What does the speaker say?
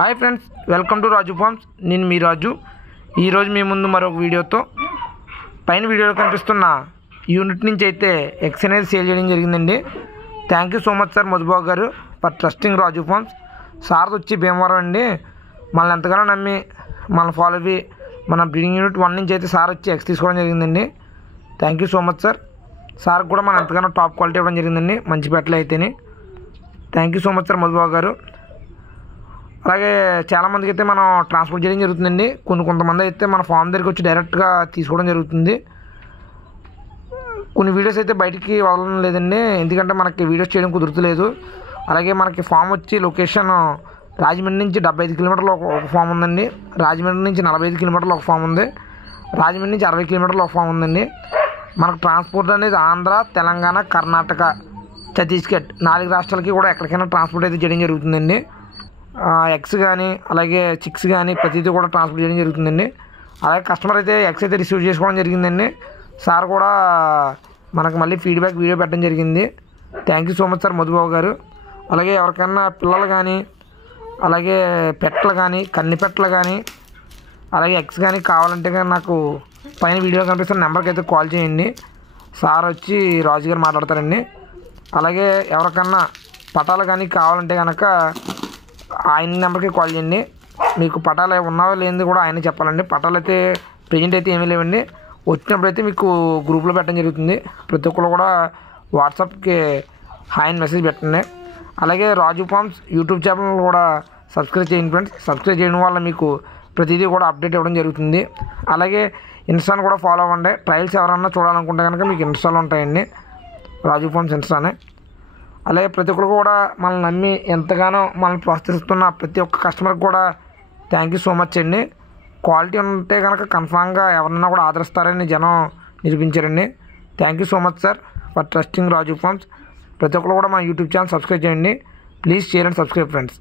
Hi friends, welcome to Raju farms. నేను మీ రాజు. ఈరోజు మీ ముందు మరొక వీడియోతో పైన వీడియోలో కనిపిస్తున్న యూనిట్ నుంచి అయితే ఎగ్స్ అనేది సేల్ చేయడం జరిగిందండి. Thank you so much sir Madhubabu garu for trusting Raju farms. Sir వచ్చి భీమవరం అండి. మనల్ని ఎంతగానో నమ్మి మన ఫాలో అయ్యి మన బ్రీడింగ్ యూనిట్ 1 నుంచి అయితే సార్ వచ్చి ఎగ్స్ తీసుకోవడం జరిగిందండి. Thank you so much sir. Sir కూడా మనం ఎంతగానో టాప్ క్వాలిటీ ఇవ్వడం జరిగిందండి, మంచి బట్టలు అయితేనే. Thank you so much sir Madhubabu గారు. అలాగే చాలామందికి అయితే మనం ట్రాన్స్పోర్ట్ చేయడం జరుగుతుందండి. కొంతమంది అయితే మన ఫామ్ దగ్గరికి వచ్చి డైరెక్ట్గా తీసుకోవడం జరుగుతుంది. కొన్ని వీడియోస్ అయితే బయటికి వదలడం లేదండి, ఎందుకంటే మనకి వీడియోస్ చేయడం కుదురుతలేదు. అలాగే మనకి ఫామ్ వచ్చి లొకేషన్ రాజమండ్రి నుంచి 75 కిలోమీటర్లు ఒక ఫామ్ ఉందండి. రాజమండ్రి నుంచి 45 కిలోమీటర్లు ఒక ఫామ్ ఉంది. రాజమండ్రి నుంచి 60 కిలోమీటర్లు ఒక ఫామ్ ఉందండి. మనకు ట్రాన్స్పోర్ట్ అనేది ఆంధ్ర, తెలంగాణ, కర్ణాటక, ఛత్తీస్గఢ్ 4 రాష్ట్రాలకి కూడా ఎక్కడికైనా ట్రాన్స్పోర్ట్ అయితే చేయడం జరుగుతుందండి. ఎగ్స్ కానీ అలాగే చిక్స్ కానీ ప్రతిదీ కూడా ట్రాన్స్పోర్ట్ చేయడం జరుగుతుందండి. అలాగే కస్టమర్ అయితే ఎగ్స్ అయితే రిసీవ్ చేసుకోవడం జరిగిందండి. సార్ కూడా మనకు మళ్ళీ ఫీడ్బ్యాక్ వీడియో పెట్టడం జరిగింది. Thank you so much sir Madhubabu గారు. అలాగే ఎవరికైనా పిల్లలు కానీ అలాగే పెట్టలు కానీ కన్ని పెట్టలు కానీ అలాగే ఎగ్స్ కానీ కావాలంటే కానీ నాకు పైన వీడియో కనిపిస్తున్న నెంబర్కి అయితే కాల్ చేయండి. సార్ వచ్చి రాజు గారు మాట్లాడతారండి. అలాగే ఎవరికన్నా పటాలు కానీ కావాలంటే కనుక ఆయన నెంబర్కి కాల్ చేయండి. మీకు పటాలు ఉన్నావో లేనిది కూడా ఆయన చెప్పాలండి. పటాలు అయితే ప్రెజెంట్ అయితే ఏమీ లేవండి. వచ్చినప్పుడు అయితే మీకు గ్రూప్లో పెట్టడం జరుగుతుంది. ప్రతి ఒక్కరు కూడా వాట్సాప్కి హాయ్ మెసేజ్ పెట్టండి. అలాగే రాజు ఫార్మ్స్ యూట్యూబ్ ఛానల్ కూడా సబ్స్క్రైబ్ చేయండి ఫ్రెండ్స్. సబ్స్క్రైబ్ చేయడం వల్ల మీకు ప్రతిదీ కూడా అప్డేట్ ఇవ్వడం జరుగుతుంది. అలాగే ఇన్స్టాను కూడా ఫాలో అవ్వండి. ట్రయల్స్ ఎవరన్నా చూడాలనుకుంటే కనుక మీకు ఇన్స్టాలో ఉంటాయండి, రాజు ఫార్మ్స్ ఇన్స్టానే. అలాగే ప్రతి ఒక్కరు కూడా మనల్ని నమ్మి ఎంతగానో మనల్ని ప్రోత్సహిస్తున్న ప్రతి ఒక్క కస్టమర్కి కూడా థ్యాంక్ యూ సో మచ్ అండి. క్వాలిటీ ఉంటే కనుక కన్ఫామ్గా ఎవరన్నా కూడా ఆదరిస్తారని జనం నిరూపించారండి. Thank you so much sir for trusting Raju farms. ప్రతి ఒక్కరు కూడా మన యూట్యూబ్ ఛానల్ సబ్స్క్రైబ్ చేయండి. Please share and subscribe friends.